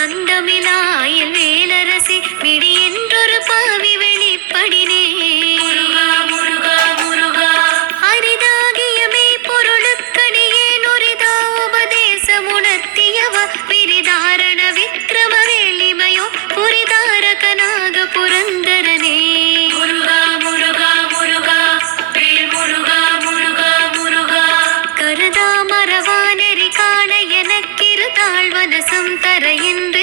அந்தமிலாயில் வேலரசி விடி என்றொரு பாவி வெளிப்படினே அரிதாகியமே பொருளுக்கணியே நுரிதா உபதேசமுணர்த்தியவ விரிதாரண விக்ரம வேளிமையோ புரிதாரகனாக புரந்தரனே கருதா மரவானெறி காண எனக்கிரு தாழ்வனசம் தர என்று